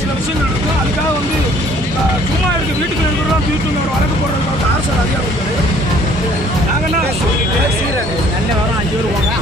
சில விஷயங்கள் இருக்கும் அதுக்காக வந்து சும்மா இருக்க வீட்டுக்கு இருக்கிறோம் தீர்த்து ஒரு வழக்கு போடுறது வந்து அரசு அதிகாரம் இருக்குது நாங்கள் என்ன நேர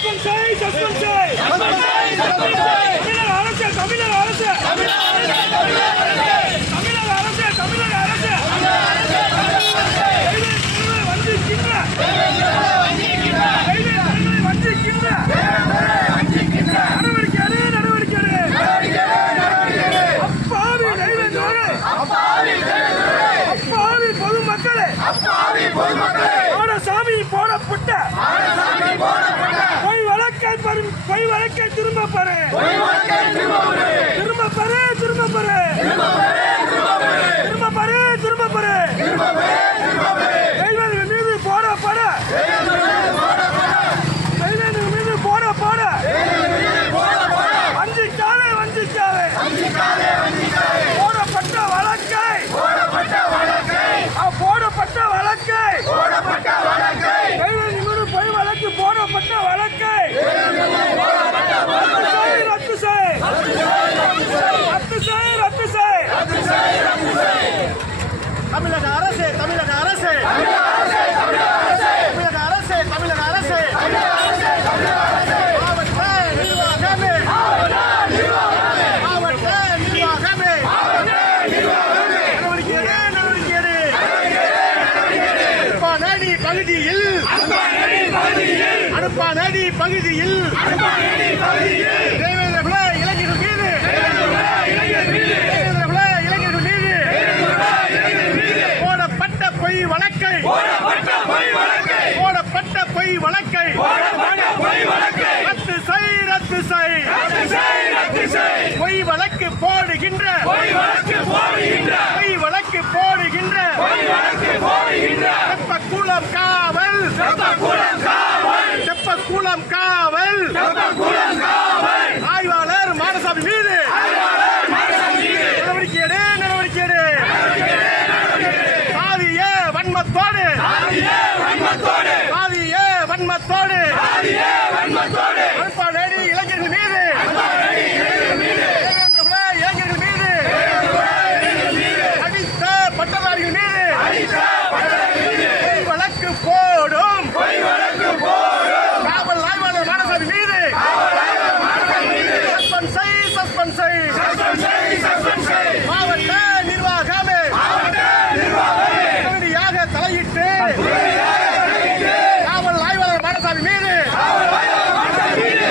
சஸ்பெண்ட் செய், சஸ்பெண்ட் செய். தமிழக தமிழக அரசே. தமிழக அரசே, தமிழக அரசே. கைது திருவை வஞ்சிக்கின்ற. கைது திருவை வஞ்சிக்கின்ற. நடவடிக்கை எடு, நடவடிக்கை எடு. அப்பாவி அப்பாவி பொதுமக்களே. சாமி போடப்பட்ட பொய் வழக்கை பெறும் பொய் வழக்கை திரும்ப பெறு திரும்ப பெறு திரும்ப பெறு திரும்ப பெறு திரும்ப பெறு தெய்வங்கள் மீது போடப்பட தெய்வங்கள் மீது போடப்பட வஞ்சிக்காதே வஞ்சிக்காதே போடப்பட்ட வழக்கை ஆ, போடப்பட்ட வழக்கை தெய்வங்கள் மீது பொய் வழக்கு போடப்பட்ட வழக்கை ரத்து செய், ரத்து செய் ரத்து செய் ரத்து செய் தமிழக அரசு தமிழக அரசு தமிழக அரசு தமிழக அரசு மாவட்ட நிர்வாகமே மாவட்ட நிர்வாகமே நடவடிக்கை எடு, நடவடிக்கை எடு. அனுப்பானடி பகுதியில் நதி பகுதியில். தேவேந்திர குல இளைஞர்கள் மீது. தேவேந்திர குல இளைஞர்கள் மீது. போடப்பட்ட பொய் வழக்கை. போடப்பட்ட பொய் வழக்கை. ரத்து செய் ரத்து செய். பொய் வழக்கு போடுகின்ற. பொய் வழக்கு போடுகின்ற. தெப்பக்குளம் காவல் தெப்பக்குளம் காவல். ஆய்வாளர் மாடசாமி மீது. நடவடிக்கை எடு நடவடிக்கை எடு. சாதிய வன்மத்தோடு. சாதிய வன்மத்தோடு அனுப்பானடி இளைஞர்கள் மீது தேவேந்திர குல இளைஞர்கள் மீது அடித்த பட்டதாரிகள் மீது பொய் வழக்கு போடும் காவல் ஆய்வாளர் மானசாமி மீது சஸ்பெண்ட் செய் சஸ்பெண்ட் செய் மாவட்ட நிர்வாகமே உடனடியாக தலையிட்டு காவல் ஆய்வாளர் மானசாமி மீது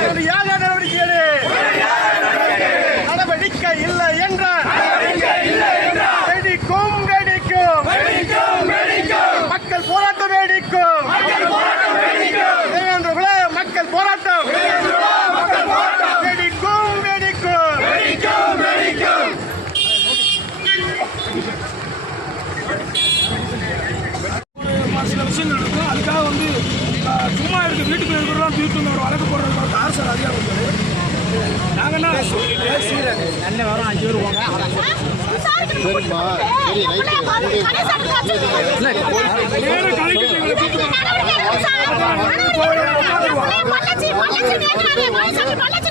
உடனடியாக நடவடிக்கை எடு நடவடிக்கை இல்லை என்றால் வெடிக்கும் வெடிக்கும் மக்கள் போராட்டம் வெடிக்கும் தேவேந்திர குல மக்கள் போராட்டம் வெடிக்கும் வெடிக்கும் ஒரு சில விஷயங்கள் இருக்கும் அதுக்காக வந்து ஆஹ், சும்மா இருக்க வீட்டுக்கு இருக்கிறோம் வீட்டுக்கு ஒரு வழக்கு போடுறதுக்கு வந்து அரசு அதிகாரம் இருக்குது நாங்கள் என்ன? சரிம்மா. சரி பள்ளச்சி கேட்கறாரு வயசாகி பள்ளச்சி